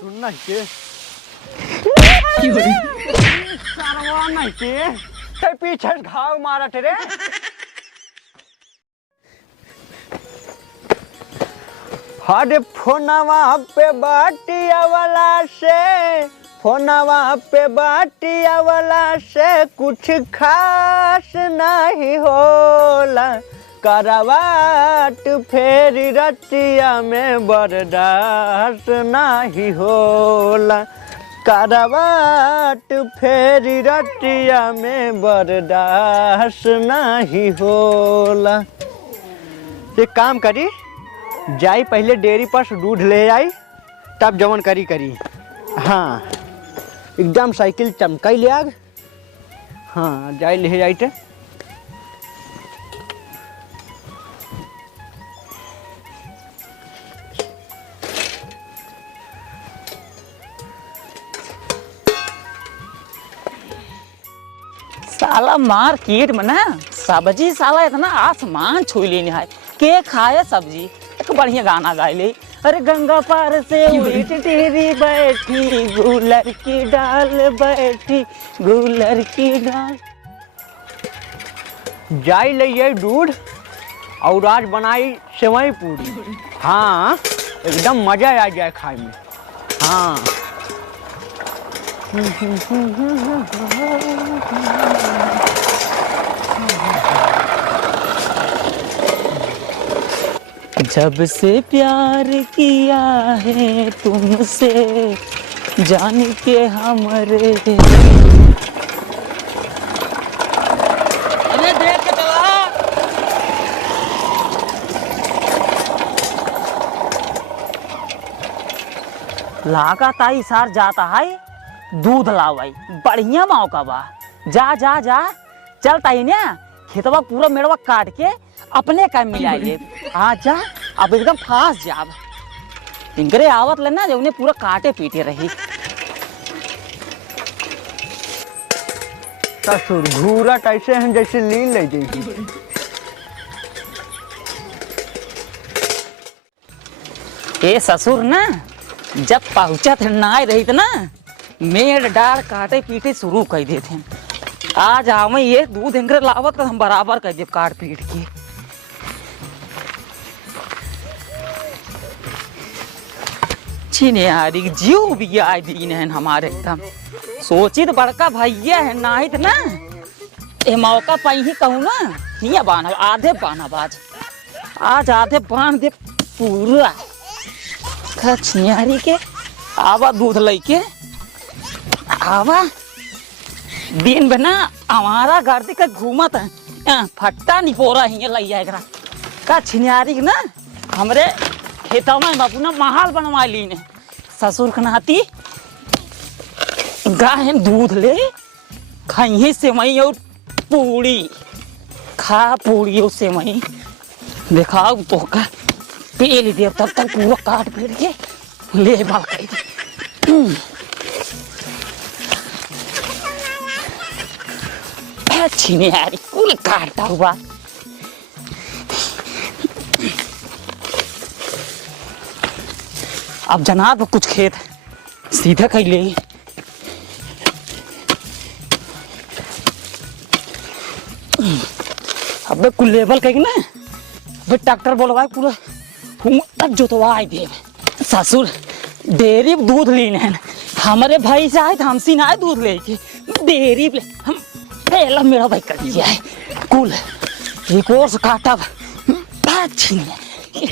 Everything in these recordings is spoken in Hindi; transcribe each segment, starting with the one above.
सुनना के सरवा नहीं के पीछे घाव मारा रे। हरे फोनवा पे बाटिया वाला से, फोनवा पे बाटिया वाला से कुछ खास नहीं होला। करवाट फेरी रतिया में बर्दाश्त नहीं होला। करवाट फेरी रतिया में बर्दाश्त नहीं होला। एक काम करी, जाई पहले डेयरी पर दूध ले आई, तब जवन करी करी। हाँ एकदम साइकिल चमकाई ले आग। हाँ जाई ले जाई थे। साला मार्केट में ना सब्जी साला इतना आसमान छू लेने है के खाए सब्जी। एक बढ़िया गाना गाए ले, अरे गंगा पार से उठ तेरी बैठी गुलर की डाल बैठी गुलर की डाल। जाई ले ये दूध और आज बनाई सेवई पूरी। हाँ एकदम मजा आ जाए खाए में। हाँ जब से प्यार किया है तुमसे जान के हमरे। अरे देख के चला। लागा ताई सार जाता है दूध लावाई, बढ़िया मौका बा। जा जा जा चल ताई ने खेतवा पूरा मेड़वा काट के अपने काम मिला ले। हाँ जा अब एकदम फास्ट जाब। इनकरे आवत लेना जो उन्हें पूरा काटे पीटे रही। ससुर घूरट ऐसे हैं जैसे लीन ले जाएगी। ए ससुर ना जब पहुंचा थे ना रही थे ना मेड़ डाल काटे पीटे शुरू कर देते हैं। आज आवे ये दूध इनकरे लावत तो हम बराबर कर दे काट पीट के। यारी जीव भी आए दीन है हमारे एकदम सोची तो बड़का भैया है ना ही ना ये मौका पाई ही कहूँ ना हिया बाना आधे बाना बाज आज आधे बांध दे पूरा छियारी के आवा दूध लेके आवा दिन बना हमारा गर्दी का घूमत है फट्टा नहीं पोरा हिया लई आएगा का छिनियारी ना हमरे खेतों में अपना महल बनवा ली ने। ससुर खनाती गाय दूध ले खाइए सेवई और पूड़ी खा पूड़ी और सेवई दिखाओ तो का पी ली देव तब तक पूरा काट पीट के ले बाल अच्छी नहीं आ रही कुल काटता हुआ। अब जनाब कुछ खेत सीधा कर ले। अब कुल लेवल कहीं ना ट्रैक्टर बोलवाए पूरा तक जोतवाई दे। ससुर डेयरी दूध लेने है हमारे भाई से आए हमसी ना आए दूध लेके डेयरी पे हम पहला मेरा भाई कर दिया है कुल एक और काटा अच्छी नहीं।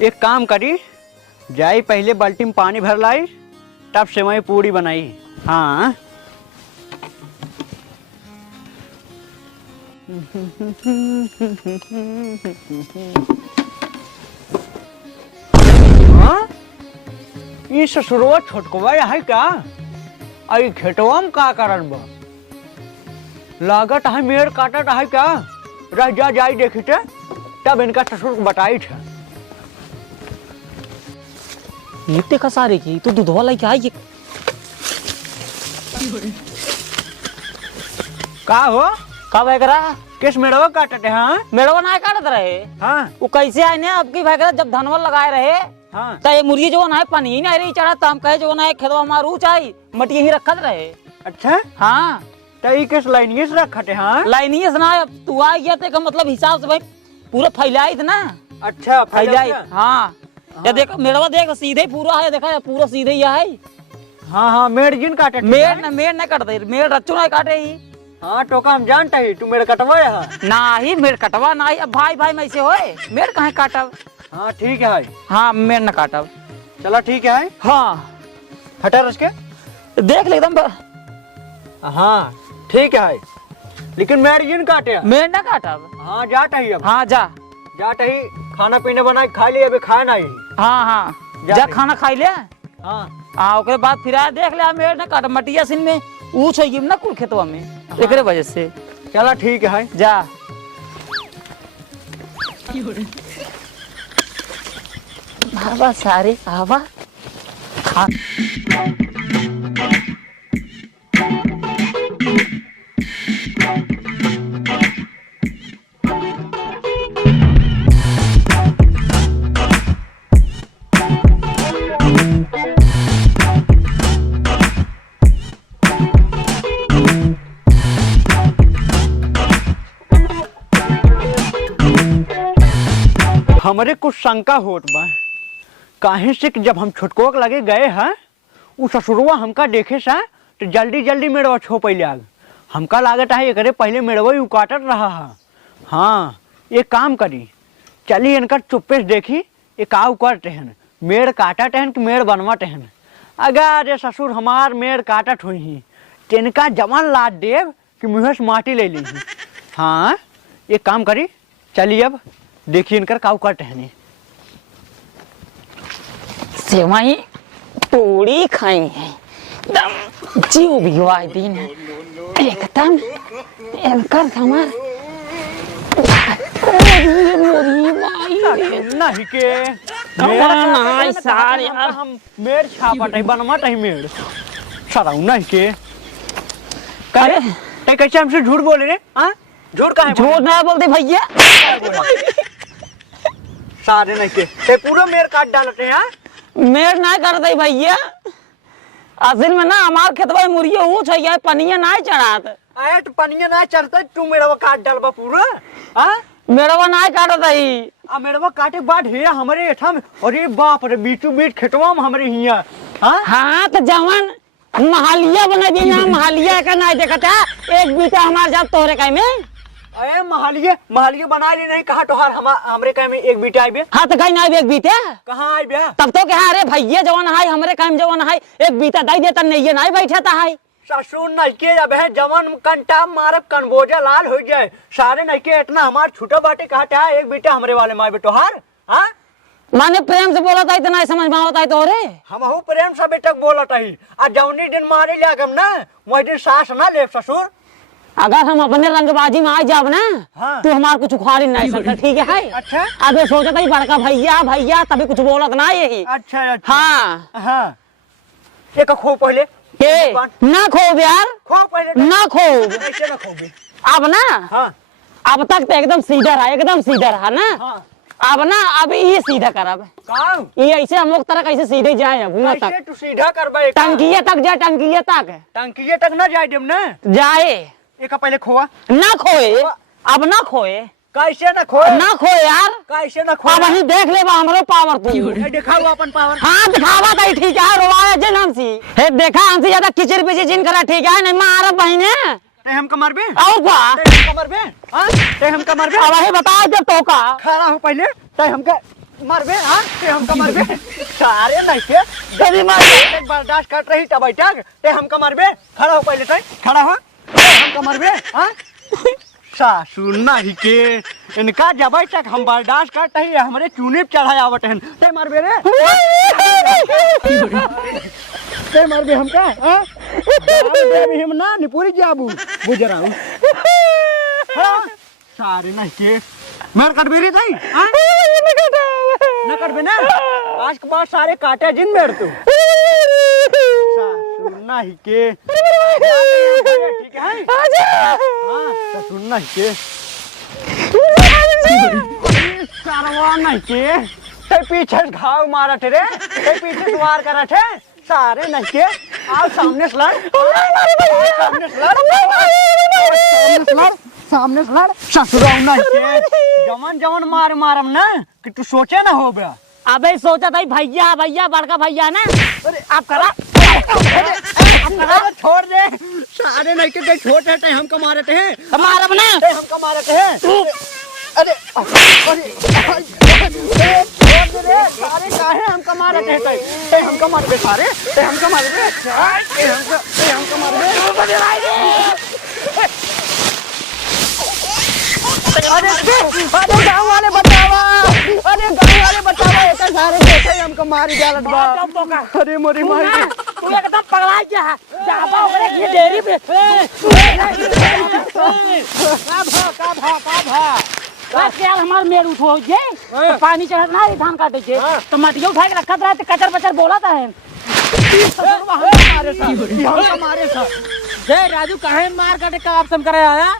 एक काम करी, जाई पहले बाल्टी में पानी भर लाई तब सेवई पूड़ी बनाई। हाँ हाँ ये ससुरवा छोटकवा है क्या? आई खेतवा में का करन बा? लागत है मेड़ काटत है क्या? रह जा जाई देखी थे तब इनका ससुर को बताई थे। इतने का सारे की तू दूध वाला क्या ये का हो का वगैरह किस मेड़वा काटते? हाँ मेड़वा ना काटत रहे। हाँ वो कैसे आए ने अब की वगैरह जब धनवा लगाए रहे हाँ तो ये मुर्गी जो ना पानी ही नहीं रही चढ़ा तो हम कहे जो ना खेतवा मारू चाहिए मटी यही रखत रहे। अच्छा हाँ तो ये किस लाइन से रखते? हाँ लाइनिए से ना अब तू आ गया थे का मतलब हिसाब से भाई पूरा फैलाई थे ना। अच्छा फैलाई हाँ ये देखो मेड़वा देख सीधे पूरा है देखा पूरा सीधे ही है। हाँ हाँ मेड़ जिन काटे मेड़ ना काटते मेड़ रच्चू ना काटे ही। हाँ टोका हम जानते ही तू मेड़ कटवा यहाँ ना ही मेड़ कटवा ना ही अब भाई भाई में से होए मेड़ कहाँ काटब। हाँ ठीक है हाँ मेड़ न काटब। चलो ठीक है हाँ हटा रस के देख ले एकदम हाँ ठीक है लेकिन मेड़ जिन काटे मेड़ न काटब। हाँ जाट ही अब हाँ जा जाट ही खाना पीना बना के खा लिया अभी खाए ना ही हाँ हाँ जा खाना खाई ले। हाँ हाँ ओकरे बाद फिर आया देख ले मेड़ न काट मटिया सिन में ऊँच है ना कुल खेतवा में एकरे वजह से। चलो ठीक है जा आवा सारे आवा खा हमारे कुछ शंका होत बा काहे से कि जब हम छोटको के लगे गए हैं उ ससुरवा हमका देखे सा तो जल्दी जल्दी मेड़वा छो पहले आग हमका लागत है एकरे पहले मेड़वा ही काटत रहा है। हाँ ये काम करी चली इनका चुप्पे से देखी ये का करते हैं मेड़ काटत हैं कि मेड़ बनवत हैं। अगर ये ससुर हमार मेड़ काटत हुई ही तिनका जमान लाद देव कि मुँह से माटी ले ली। हाँ ये काम करी चलिए अब देखिए इनकर काउ कट है सेवई पूरी खाई है एकदम जीव भी हुआ दिन है एकदम इनकर हमार नहीं के नहीं सार यार हम मेड़ छापट है बनमत है मेड़ सराउ नहीं के अरे ते कैसे हमसे झूठ बोले रे? हाँ झूठ काहे झूठ ना बोलते भैया सारे नहीं के ते पूरा मेड़ काट डालते हैं। मेड़ ना करते भैया असल में ना हमार खेतवा में मुर्गी ऊँच है पनिया ना चढ़ात आए तो पनिया ना चढ़ता तू मेड़वा काट डालबा पूरा। हाँ मेड़वा ना काटत है आ मेड़वा काटे के बाद हेरा हमारे एठा में अरे बाप रे बीचू बीच खेतवा में हमारे हिया। हाँ हाँ तो जवान महलिया बना दी ना महलिया का ना देखता एक बीता हमारे जात तोहरे कहीं में अरे महलिये बना ली नहीं कहा तोहार हमरे कहे में एक बीटा आइबे। हाँ तो कहीं ना एक बीते कहाँ आइबे तब तो क्या अरे भैया जवान है हमरे कहीं जवान है एक बीता दई देता नहीं ये नहीं बैठता है ससुर नहीं के अब है जवान कंटा मारब कनबोजा लाल हो जाए सारे नहीं के इतना हमार छूटा बाटे कहता है एक बेटा हमरे वाले माँ तोहार। हाँ माने प्रेम से बोला था इतना समझ में आता है तोरे हम प्रेम से बेटा बोलत ही आ जौनी दिन मारे लागम ना वही दिन सास ना ले ससुर। अगर हम अपने रंगबाजी में आ जाब ना हाँ। तो हमार कुछ उखाड़ी नहीं सकता ठीक है। अच्छा अब सोचता ही बड़का भैया भैया तभी कुछ बोलत ना यही। अच्छा अच्छा हाँ हाँ एक खो पहले के ना खो यार खो पहले ना खो ऐसे ना खोबी। अब ना हाँ अब तक तो एकदम सीधा रहा एकदम सीधा रहा ना। हाँ अब ना अब ये सीधा करब काम ये ऐसे हम लोग तरह कैसे सीधे जाए अब वहाँ ऐसे तक तू सीधा करबे टंकिए तक जाए टंकिए तक टंकिए तक ना जाए देम ना जाए एक पहले खोआ ना खोए अब ना खोए कैसे ना खोए ना खोए यार कैसे ना अब खोए वही देख ले हमरो पावर तू दिखाओ अपन पावर। हाँ दिखावा तो ठीक है रोवाया जिन हमसी हे देखा हमसे ज्यादा किचर पिचर जिन करा ठीक है नहीं मार बहिने ते हम कमर बे और क्या ते हम कमर बे। हाँ ते हम कमर बे अब वही बता जब तो का खड़ा हो पहले ते हमका मरबे। हाँ ते हमका मरबे सारे नहीं के कभी मार बर्दाश्त कर रही तब बैठा ते हमका मरबे खड़ा हो पहले ते खड़ा हो ते हमका मरबे। हाँ सासुर नहीं के इनका जब तक हम बर्दाश्त करते ही हमारे चूने चढ़ाया आवत है ते मरबे रे ते मरबे हमका। हाँ हम ना निपुरी जाबू बुजराऊ। हाँ सारे नहीं के मार कटबे रे ताई। हाँ न कटबे ना आज के बाद सारे काटे जिन मेरे तू सुनना ही के ठीक है हाँ सुनना ही के सरवा नहीं के ते पीछे घाव मारा थे रे ते पीछे द्वार करा थे सारे नहीं के आओ सामने से लड़ सामने से लड़ ससुराल नहीं के जमन जमन मार मारम ना कि तू सोचे ना हो बड़ा अबे सोचा था भैया भैया बड़का भैया ना अरे आप करा छोड़ दे सारे नहीं के छोटे थे हमको मारे थे हमारा बना हमको मारे थे अरे अरे छोड़ दे रे सारे काहे हमको मारे थे हमको मारे थे सारे हमको मारे थे हमको मारे अरे गाँव वाले बचावा एक सारे देखे हमको मारी जालत बा अरे मोरी माई तू एकदम पगला गया है जाबा ओकरे की डेरी पे का यार हमार मेड़ उठो जे तो पानी चढ़त ना धान काटे के तो मटिया उठा के रखत रहे कचर बचर बोला था राजू काहे मार काटे का ऑप्शन करे आया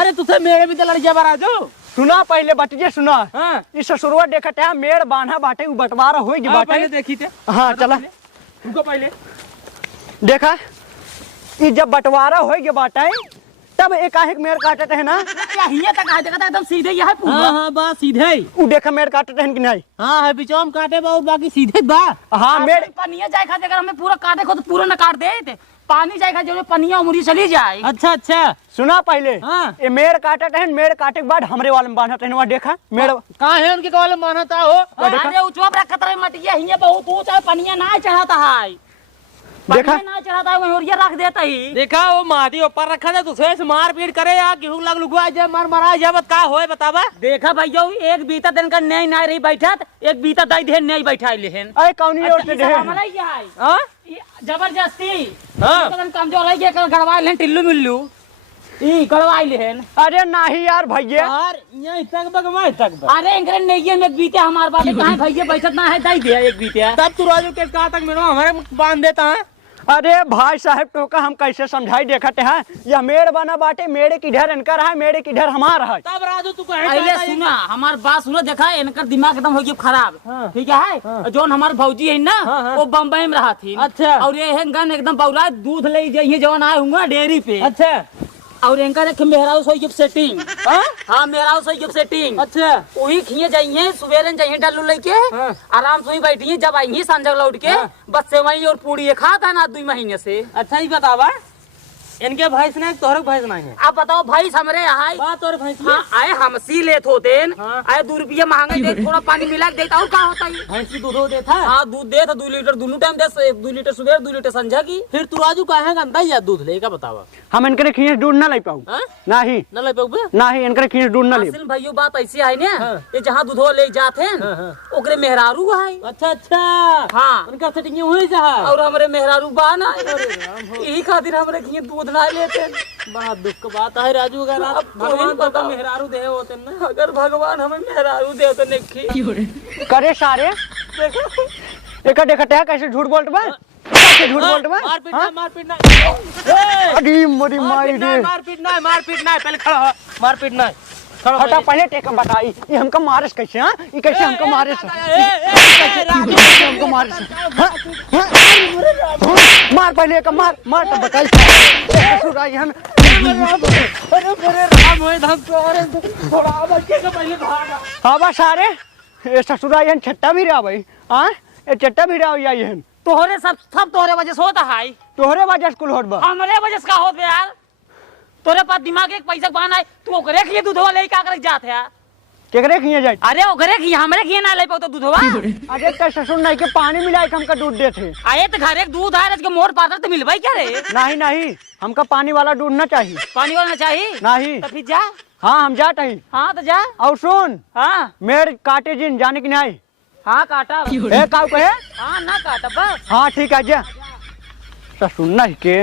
अरे तुझसे मेरे भी तो लड़ गया राजू सुना पहले बटिए सुना हाँ। इस ससुरवा देखत है मेड़ बांधा बाटे उ बंटवारा होई हाँ, पहले देखी थे हाँ चला तुमको पहले देखा ये जब बंटवारा होई बाटे तब एकाएक मेड़ काटते है ना ये तक आ जगह एकदम सीधे ही है पूरा हां बस सीधे ही उ देखा मेड़ काटते हैं कि नहीं हां है बिचौम काटे बहुत बाकी सीधे बा हाँ मेड़ पनिया जाए खा अगर हमें पूरा काटे को तो पूरा न काट दे पानी जाएगा जो पनिया उमरी चली जाए अच्छा अच्छा सुना पहले हाँ। ये मेड़ काटते हैं मेड़ काटे के बाद हमरे वाले में बांधते हैं वहाँ देखा मेड़ कहाँ है उनके कॉल मानता हो अरे उचवा रखत रहे मटिया हिया बहुत ऊंच है पनिया ना चढ़ाता है देखा ना चढ़ाता है वहीं ओरिया रख देता ही देखा वो माटी ऊपर रखा था तुझे से मार पीट करे या गेहूं लग लुगवा जाए मार मरा जाए बता होए बतावा देखा भैया एक बीता दिन का न्याय ना रही बैठा एक बीता दाई ढेर न्याय बैठा लेहन अरे कौनी और से ढेर हां जबरदस्ती हां कदम कमजोर है के गड़वा लेन टिल्लू मिल्लू ई गड़वाई लेहन अरे नहीं यार भैया यार यहीं तक बगवा तक बग अरे इंगरे नहीं में बीते हमार बाटे कहां भैया बैठत ना है दाई दे एक बीते तब तू राजू के कहा तक मेरा हमारे बांध देता है अरे भाई साहब टोका हम कैसे समझाई देखते हैं यह मेड़ बना बाटे मेड़े किधर इनकर है मेड़े किधर हमारा है तब राजू तू पहले सुना हमार बात सुनो देखा इनकर दिमाग एकदम हो गया खराब ठीक है जोन हमार भौजी है ना वो बम्बई में रहा थी अच्छा और ये गन एकदम बौरा दूध ले जाइए जवन आए हुआ डेयरी पे अच्छा और इनका देख मेरा सोई गिफ्ट सेटिंग हाँ मेरा सोई गिफ्ट सेटिंग अच्छा वही खिए जाइए सुबेरन जाइए डालू लेके आराम से बैठिए जब आइए संजग लौट के बस सेवई और पूड़ी खाता है ना 2 महीने से अच्छा ही बतावा इनके भैंस नहीं तोहरे भैंस नहीं है आप बताओ भाई हमरे यहाँ बात तोरे भैंस हाँ, आए हम सी लेत होते आए 2 रुपया महंगा दे थोड़ा पानी मिला के देता और क्या होता है भैंस की दूध देता है हाँ दूध दे 2 लीटर दोनों टाइम दे 2 लीटर सुबह 2 लीटर संझा की फिर तू राजू काहे गंदा या दूध लेगा बतावा हम इनके खींच दूध ना ले पाऊ नहीं न ले पाऊ नहीं इनके खींच दूध ना ले असल भाइयों बात ऐसी है ना ये जहाँ दूधो ले जाते हैं ओकरे मेहरारू है अच्छा अच्छा हाँ उनका सेटिंग हुई जहाँ और हमारे मेहरारू बा ना यही खातिर हमारे खिए दूध ना लेते बहुत दुख की बात है राजू अगर आप भगवान पता मेहरारू दे होते ना अगर भगवान हमें मेहरारू दे तो नहीं करे सारे एक देखते हैं कैसे झूठ बोलते बा कैसे झूठ बोलते बा मार पीटना अरे मोरी माई रे मार पीटना पहले खड़ा हो मार पीटना हटा पहले टेक बताई ये हमको मारस कैसे हां ये कैसे हमको मारस हमको मारस मार पहले एक मार मार तब बताई ससुर आई हम अरे मेरे राम होए धम तोरे थोड़ा बच्चे के पहले भागा हां बा सारे ए ससुर आई छट्टा भी रहा भाई हां ए चट्टा भी रहा आई है तोहरे सब तोहरे वजह से होता है तोहरे वजह स्कूल होत बा हमरे वजह से का होत बे यार तोरे पास दिमाग एक पैसा बहाना है तू ओकरे के दूधवा ले का करे जात है केकरे खिए जाए अरे ओकरे की हमरे की ना ले पाओ तो दूधवा अरे ते ससुर नहीं के पानी मिला के हमका दूध देते आए तो घर एक दूध आ के मोर पातर तो मिलवाई क्या रे नहीं नहीं हमका पानी वाला दूध ना चाहिए पानी वाला चाहिए नहीं तो फिर जा हाँ हम जात हैं हाँ तो जा और सुन हाँ मेरे काटे जिन जाने की नहीं हाँ काटा ए काऊ कहे हाँ ना काटा बस हाँ ठीक है जा ससुर नहीं के